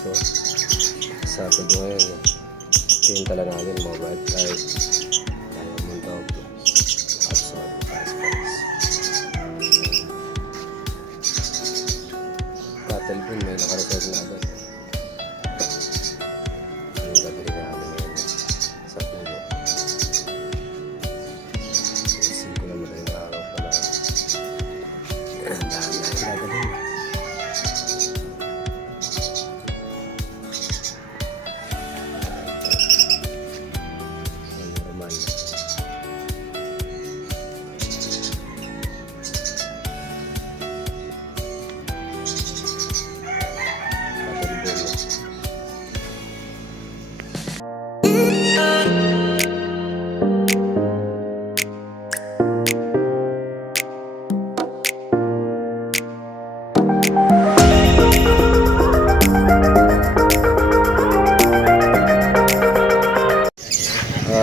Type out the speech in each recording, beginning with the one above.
ito. Sabado ngayon. Tintala namin mga wild type. Diamond dog. Absol. Passpals. Cattle bin may nakareserve na agad. Yung gagawin namin ngayon sa puno. 5 na madaling araw pala. Ang dami na gagawin.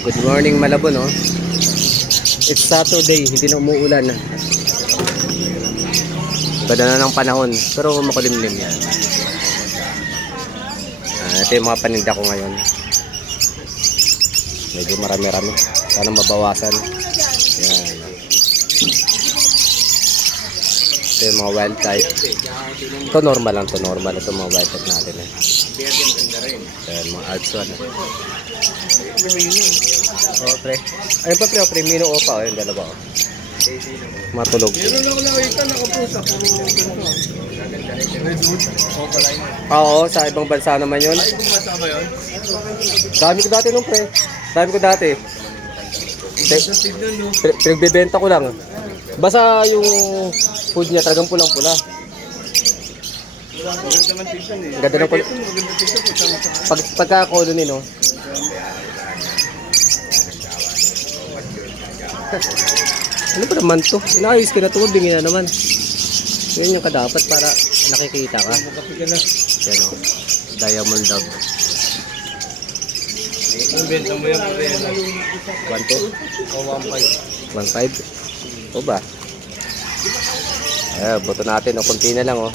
Good morning Malabon, no? It's Saturday, hindi na umuulan. Ganda na ng panahon, pero makulimlim yan. Ito yung mga paninda ko ngayon. Medyo marami-rami. Sana mabawasan. Yan. Ito yung mga wild type. Ito normal lang, ito normal. Ito mga wild type natin. Yan, mga alts one. Oh, pre. Ayun pa pre, Premino Opa. Ayun, dalawa. Matulog. Meron ako nakita, nakapusa. Oo, sa ibang bansa naman yun. Ay, ibang bansa ba yun? Dami ko dati nung pre. Dami ko dati. Tignan, no? Pinagbebenta ko lang. Basta yung food niya talagang pulang-pula. Maganda man tignan eh. Ganda ng pula. Maganda tignan po sa Pagka-colony, no? Ano ba naman to? Inaayos ka na ito, bingin na naman. Yun yung kadapat para nakikita ka. Makapi ka na. Yan o. Diamond dog. Ang benta mo yan pare yan. 1.2? O 1.5. 1.5? O ba? Boto natin o. Kunti na lang o.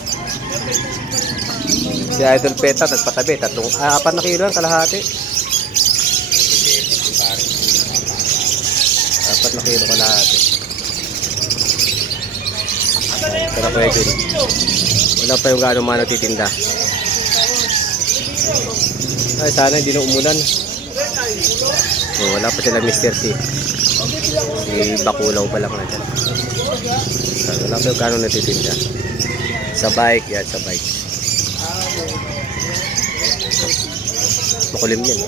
Si Idol Peta nagpatabi. 4 na kilo lang kalahati. 4 na kilo kalahati. Pero pwede rin. Wala pa yung gano'ng mga natitinda. Ay, sana hindi na umulan. Wala pa sila Mr. T. Si Bakulaw pa lang na dyan. Wala pa yung gano'ng natitinda. Sa bike, yan, sa bike. Makulim yan.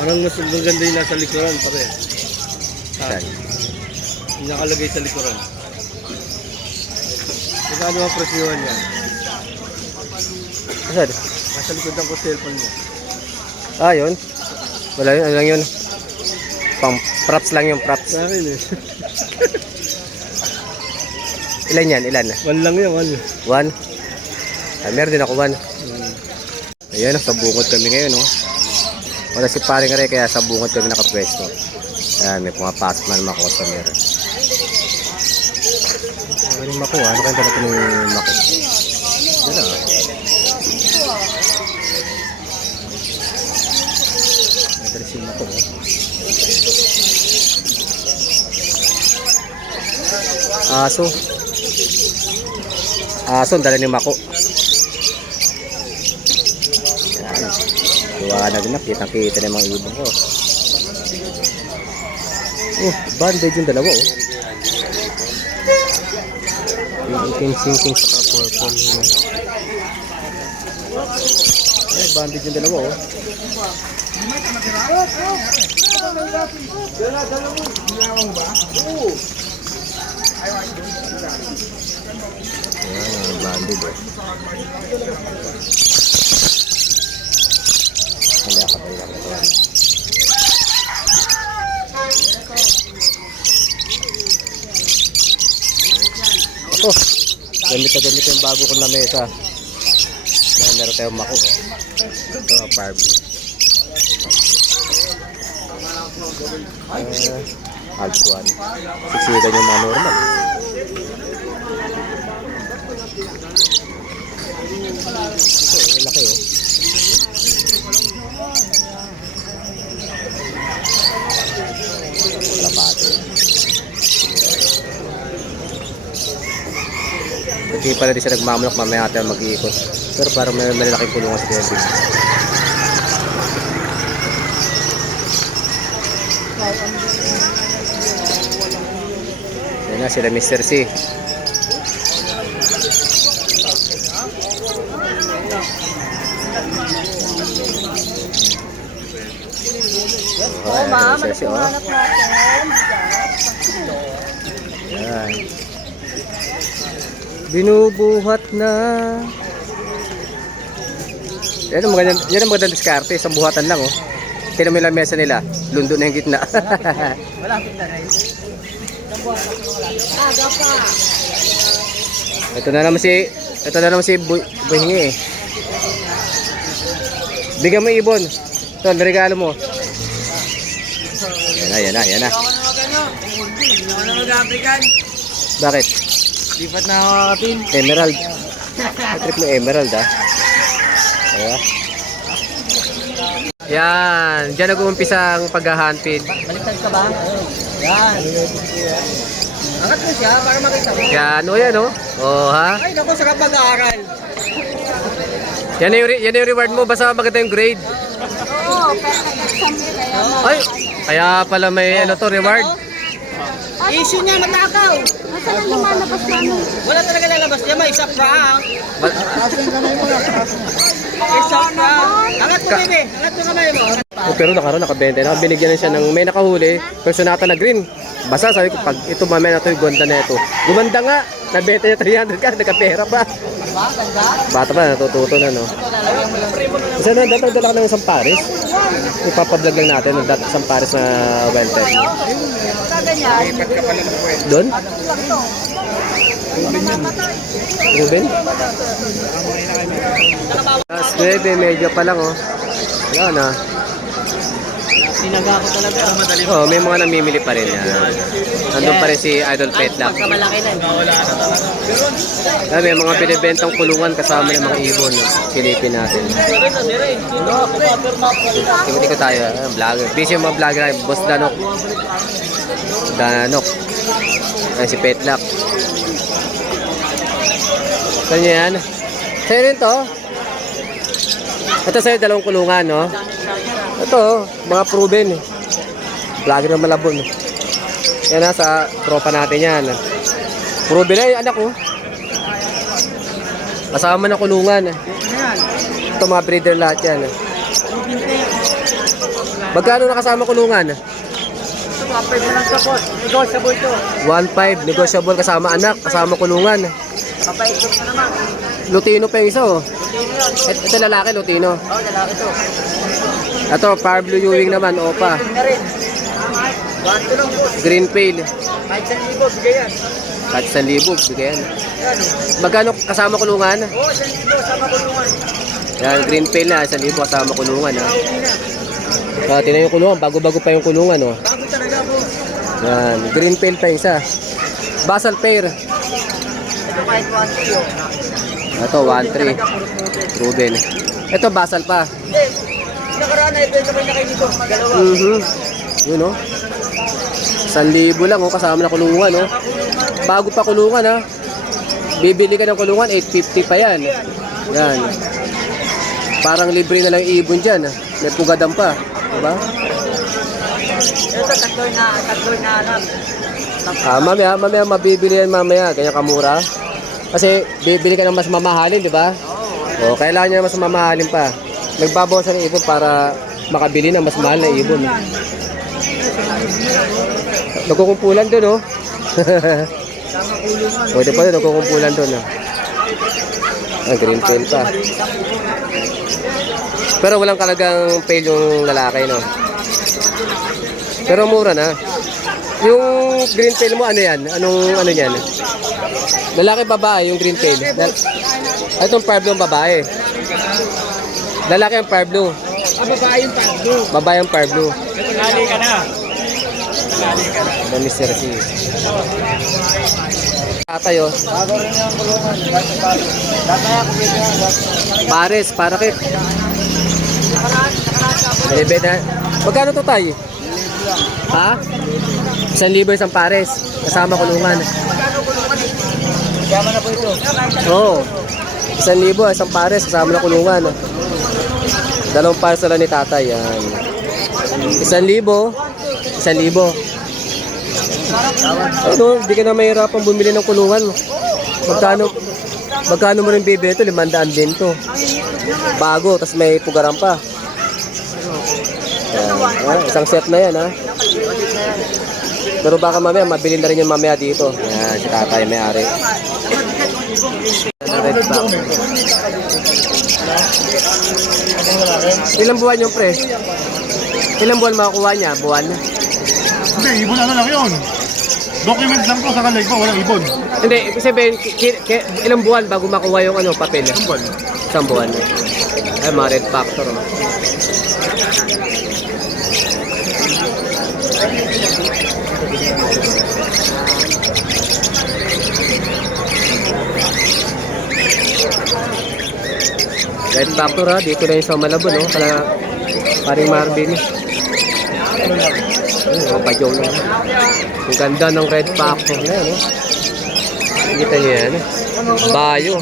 Parang mas maganda yung nasa likuran pare. Saan? Yung nakalagay sa likuran. Magkano ang presyuhan niya? Saan? Nasa likod ng cellphone mo. Ah, yun. Wala yun. Ano lang yun? Pang props lang yung props. Sa akin eh. Ilan yan? Ilan? 1 lang yan, 1? 1. Ay, meron din ako 1. Ayan, sa bungod kami ngayon, no? Wala si paring Ray, kaya sa bungod kami nakapwesto. Ayan, may pumapasok na ng mga customer. Ano yung mako? Ano kayong talaga ng mako? Yan na. Madalas yung mako, oh. Aso. Aso, ang dala ni mako. Yan. Liwanag na, kitang-kita na yung mga ibon ko. Oh, bandage yung dalawa, oh. Yung itim-singking saka purple. Eh, bandage yung dalawa, oh. Ayan, bandage, oh. Kaya kapay lang ito. Oh, gamit na gamit yung bago kong lamesa. Kaya meron tayong mako. Ito, Barbie. Alps 1. Siksikan yung mga normal. Hindi pala di siya nagmamanok, mamaya natin mag-iikot. Pero parang may malalaking kulungan sa Kevin. Yan na sila Mr. C. Oo, ma'am. Ano Mr. C, po oh. hanap natin? Yan. Binubuhat na. Yan ang magandang diskarte. Isang buhatan lang, oh. Tignan mo yung lamesa nila. Lundo na yung gitna. Malapit na rin. Aga pa. Ito na naman si Buhingi, eh. Bigyan mo ibon. Ito, regalo mo. Yan na. Ano mag-African? Bakit? Lipat na ako kapin. Emerald. Trip mo emerald, ah. Diba? Yan. Diyan nag-uumpisa ang pag-handpid. Baliktad ka ba? Yan. Angat mo siya para makita mo. Yan, o yan, o. Oh, ha? Ay, naku, sarap mag-aaral. Yan yung reward mo. Basta maganda yung grade. Oo, perfect exam kaya. Ay, kaya pala may ano to, reward. Issue niya, matakaw. Nasaan ang lumalabas namin? Wala talaga lalabas niya, may isa prank. Isa prank. Angat mo, bebe. Angat mo kamay mo. Oh, pero nakabenta na. Binigyan na siya ng may nakahuli. Personata na green. Basta sabi ko, pag ito mamaya na ito, yung ganda na ito. Gumanda nga. Nabenta niya 300 ka. Nagkapera pa. Bata pa, natututo na, no? Isa na, dala ka ng isang pares. Ipapablog lang natin ng isang pares na welted. Doon? Ruben? Last 9, medyo pa lang, oh. Wala na. Sinaga ko talaga. Madali. Oh, may mga namimili pa rin. Nandun pa rin si Idol Petlock. Pagkamalaki na. Wala na talaga. May mga binibentang kulungan kasama ng mga ibon. Silipin natin. Tingin ko tayo. Vlogger. Busy yung mga vlogger. Boss Danok. Ay, si Petlock. Saan niya yan? Sa'yo rin to. Ito sa'yo dalawang kulungan, no? Ito, mga proven. Vlogger ng Malabon. Yan na, sa tropa natin yan. Proven na yung anak ko. Kasama ng kulungan. Ito mga breeder lahat yan. Magkano na kasama kulungan? Ito, kapay mo lang sapot. Negotiable to. 1.5, negotiable kasama anak, kasama kulungan. Kapay ko na naman. Lutino pa yung isa, oh. Lutino yun. Ito lalaki, Lutino. Oo, lalaki to. Ito, Power Blue Ewing naman, Opa. Na rin. Bato lang po. Green Pale. Kahit 1,000, bigay yan. Kahit 1,000, bigyan. Yan o. Magkano kasama kulungan? Oo, 1,000 sama kulungan. Yan, Green Pale na, 1,000 kasama kulungan, oh. Pauwi na. So, tinan yung kulungan, bago-bago pa yung kulungan, oh. Bago talaga po. Yan, Green Pale pa yung isa. Basal Pair. Ito kahit 1,000 o. Ito, 1.3. Ruben. Ito, basal pa. Hindi. Nakaraan na ibenta ko na kayo dito. Dalawa. Yun, oh. 1,000 lang, oh, kasama na kulungan, oh. Bago pa kulungan, ha. Bibili ka ng kulungan, 850 pa yan. Yan. Parang libre na lang yung ibon dyan, ha. May pugadan pa. Diba? Ito, tatlo na alam. Mamaya mabibili yan mamaya. Ganyan kamura. Kasi bibili ka ng mas mamahalin, di ba? O, kailangan niya mas mamahalin pa. Nagbabawasan ng ibon para makabili ng mas mahal na ibon. Nagkukumpulan doon, oh. Pwede pa doon, nagkukumpulan doon, oh. Ang green pail pa. Pero walang kalagang pail yung lalaki, no? Pero mura na. Yung green pail mo, ano yan? Anong ano yan? Lalaki, babae, yung green pail. Itong Power Blue, babae. Lalaki ang Power Blue. Babae yung pagdo. Babae ang Power Blue. Nali ka na. Ba, Mr. C. Tatay, oh. Bago rin yung kulungan. Tataya ko dito. Pares, parakit. Nakaraan. Magkano to, tay? Ha? 1,000 isang pares. Kasama kulungan. Magkano kulungan eh? Kasama na po ito. Oo. 1,000, isang pares, kasama na kulungan. 2 pares na lang ni tatay. Yan. 1,000, 1,000. Ano, hindi ka na mahirapan bumili ng kulungan. Magkano mo rin bibili ito? 500 din to. Bago, tas may pugaran pa. Yan. Isang set na yan, ha. Pero baka mamaya, mabili na rin yung mamaya dito. Yan, si tatay may-ari. Red back. Ilang buwan yung pre? Ilang buwan makakuha niya? Buwan? Hindi, ibon ano lang yun. Documents lang ko sa kalig ko, walang ibon. Hindi, ibig sabihin, ilang buwan bago makuha yung ano, papel? Ibon. Isang buwan. Ay, mga red factor. Oh. Red factor ha, dito na yung sa Malabon, no? Kala paring Marvin. Oh, pajaw na. Ang ganda ng red factor na, no? Kita niyo yan. Bayo.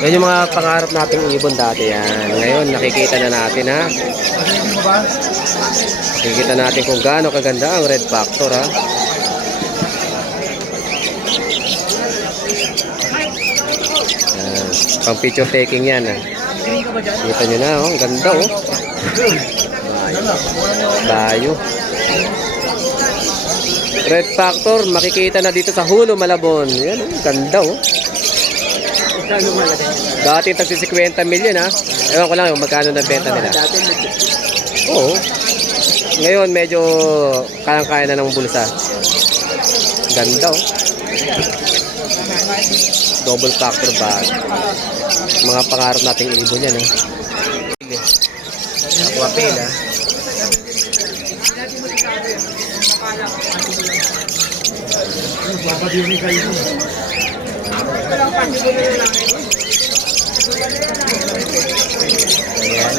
Yan yung mga pangarap nating ibon dati yan. Ngayon, nakikita na natin, ha? Nakikita natin kung gaano kaganda ang red factor, ha? Pang picture taking yan, ha? Kita nyo na, oh. Ang ganda, oh. Bayo. Red factor, makikita na dito sa Hulo, Malabon. Yan, oh. Ganda, oh. Dati tagsi 50 million, ha? Ewan ko lang yung magkano na benta nila. Oo. Ngayon, medyo kayang-kaya na ng bulsa. Ganda, oh. Double factor bag. Mga pangarap nating ibon yan, ha? Aqua pale, ha? Ayan.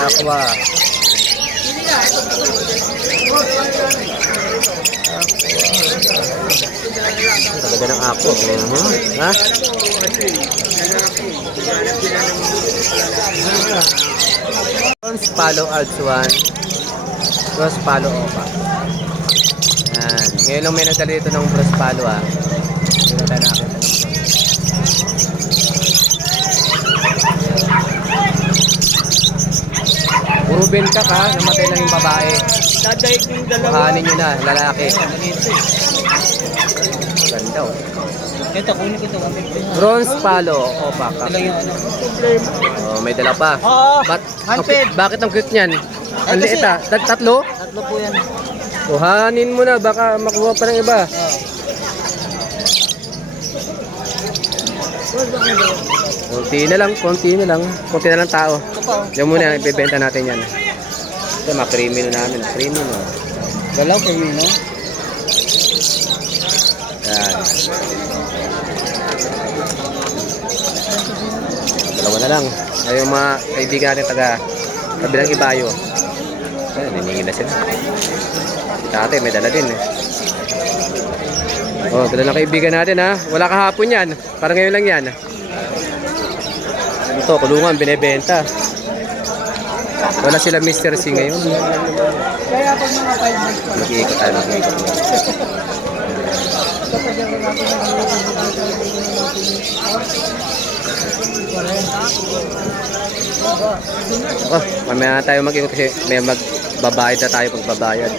Aqua aqua. Talaga ng aqua. Ha? Bronze Palo Altuan. Bronze Palo Opa. Yan. Ngayon lang may nagdala dito ng Bronze Palo, ha. Hindi na tayo nakakita ng bronze. Puro benta ka, namatay lang yung babae. Dadaig yung dalawa. Kuhanin nyo na, lalaki. Ganda, oh. Ito, kunin ko ito. Bronze Palo Opa. Ito lang yung ano. Oh, may dala pa. Oo. Bakit ang cute niyan? Ang liit, ha? Tatlo? Tatlo po yan. Kuhanin mo na, baka makuha pa ng iba. Konti na lang. Konti na lang tao. Yan muna, ibebenta natin yan. Ito, ma-premium namin. Premium, oh. Galaw, premium, no? Yan. Dalawa na lang. Ay, yung mga kaibigan natin taga kabilang Ibayo. Ayan, niningin na sila. Dati, may dala din, eh. Oh, dala ng kaibigan natin, ha. Wala kahapon yan. Parang ngayon lang yan. Ito, kulungan, binebenta. Wala sila Mr. C ngayon. Kaya pag mga 5 months pa. Mag-iikot tayo, mag-iikot. Oh, mamaya na tayo mag-ikot kasi may magbabayad na tayo pagbabayad.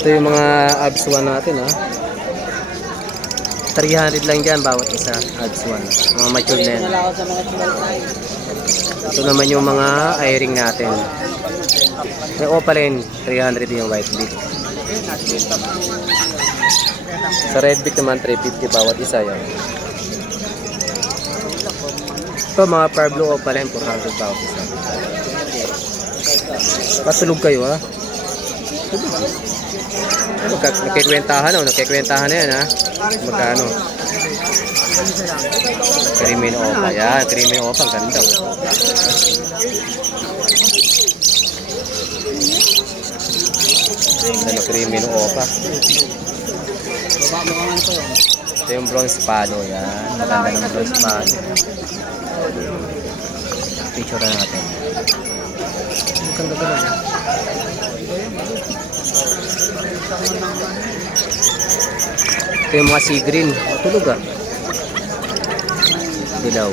Ito yung mga abswan natin, ha. 300 lang dyan bawat isa, abswan. Mga mature na yan. Wala ako sa mga tumalay. Ito naman yung mga airing natin. May opaline, 300 yung white beak. Sa red beak naman, 350 bawat isa yan. Ito mga par blue opaline, 400 bawat isa. Pasulog kayo, ha. Nagkikwentahan, oh. Nagkikwentahan na yan, ha. Magkano? Krimen opa. Yan, krimen opa. Ang ganda, oh. Ano, creamy ng opa. Ito yung bronze palo, yan. Maganda ng bronze palo. Picture na natin. Maganda talaga. Ito yung mga sea green. Tulog ah. Dilaw.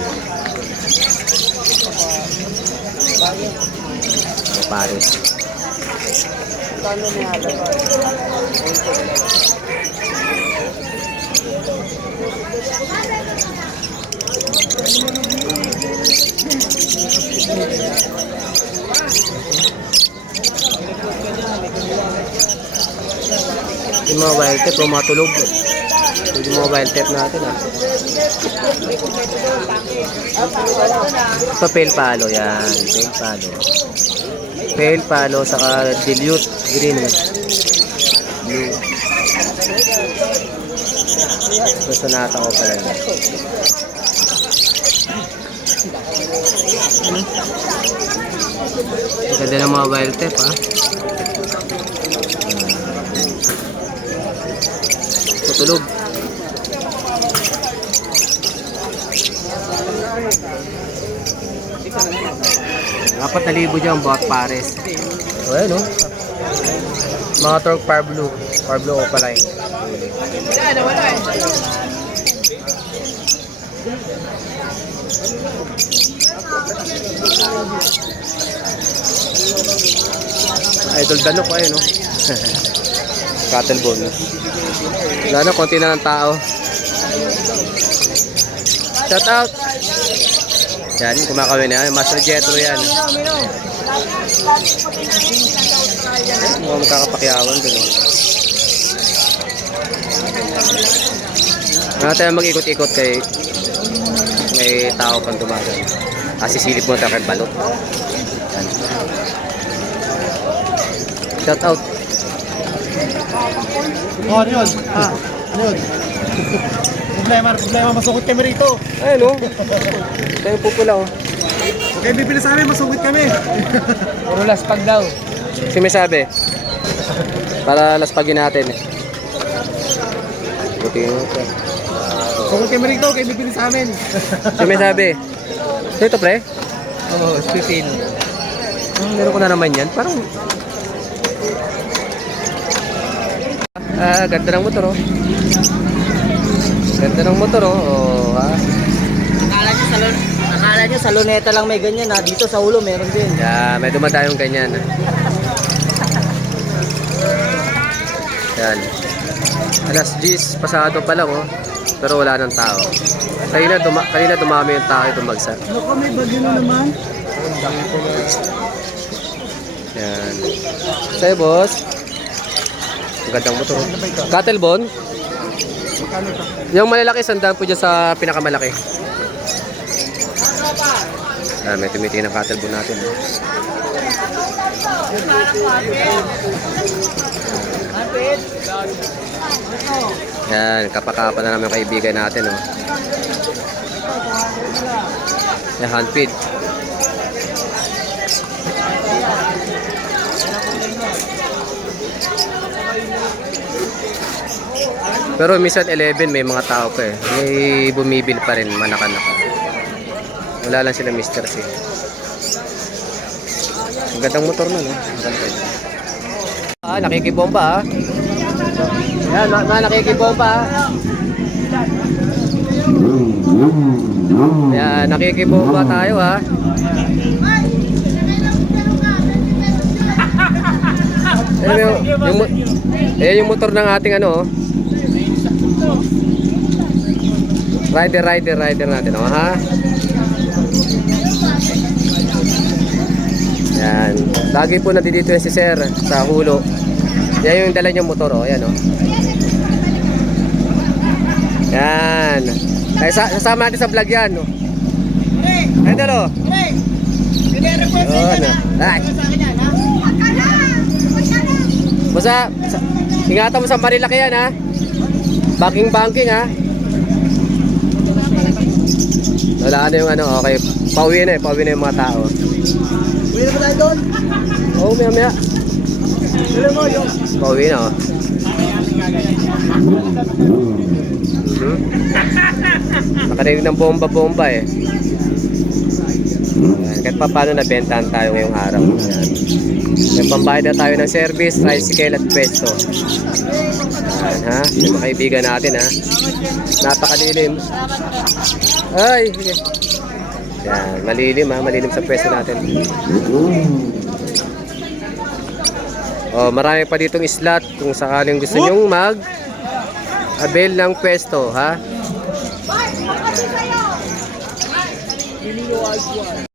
Paris. Yung mga wild type, mga tulog. Yung mga wild type natin ah. Ito pale palo yan. Pale palo. Pale palo saka dilute green. Blue. Gusto nata ko pala yun. Maganda ng mga wild type ha. Tutulog. Dapat nalibo dyan bawat pares. O ayan o. Mga Turk Parblu Opaline. Idol Danok ayun o. Cattle bone. Wala na, konti na ng tao. Shout out! Yan, kumakawin na yan. Master Jetro yan. Mukhang magkakapakyawan dun, oh. Tayo mag-ikot-ikot kay may tao pang dumagan. Kasi silip mo tayo kay balot. Yan. Shout out! Oh, ano yun? Ano yun? Problema, masukot kami rito. Ayun, oh. Ito yung pupula, oh. Okay, bibili sa amin, masukot kami. Puro laspag daw. Kasi may sabi. Para laspagin natin. Buti yun. Masukot kami rito, okay, bibili sa amin. Kasi may sabi. Ito, pre? Oo, spitin. Meron ko na naman yan. Parang... ganda ng motor, oh. Ganda ng motor, oh. Oh, ha? Akala nyo sa luneta lang may ganyan ha. Dito sa ulo meron din. Yeah, may dumadayong ganyan. Yan. Alas 10 pasado pa lang, oh. Pero wala nang tao. Kanina dumami yung tao itong magsa. Ako may bagyo na naman. Yan. Sa'yo, boss. Ang gandang motor. Cattle bone? Yung malalaki, sandaan po dyan sa pinakamalaki. May tumitingin ng cattle bone natin. Yan, kapakapa na naman yung kaibigan natin. Oh. Yan, hand feed. Pero minsan 11 may mga tao pa eh. May bumibili pa rin manaka-naka. Wala lang sila Mr. C. Ang gandang motor na, no? Ang ganda. Nakikibomba ah. Yan, nakikibomba ah. Yan, nakikibomba tayo ah. Ayan yung motor ng ating ano oh. Rider natin, oh, ha? Yan. Lagi po nandito yan si Sir sa hulo. Yan yung dala niyang motor, oh. Yan, oh. Yan. Ay, sasama natin sa vlog yan, oh. Ay, dalo. Oh, ano. Ay. Basta, ingatan mo sa Marilaki yan, ha? Banking, ha? Wala na yung ano, okay. Pauwi na yung mga tao. Uwi na ba tayo doon? Oo, maya. Pauwi na, oh. Nakarinig ng bomba-bomba, eh. Ayan, kahit pa paano nabentahan tayo ngayong araw. Ayan. May pambayad na tayo ng service, tricycle at pwesto. Ayan, ha? Yung mga kaibigan natin, ha? Napakalilim. Ay, sige. Ayan, malilim, ha? Malilim sa pwesto natin. Oh, marami pa ditong slot kung sakaling gusto nyong mag-avail ng pwesto, ha?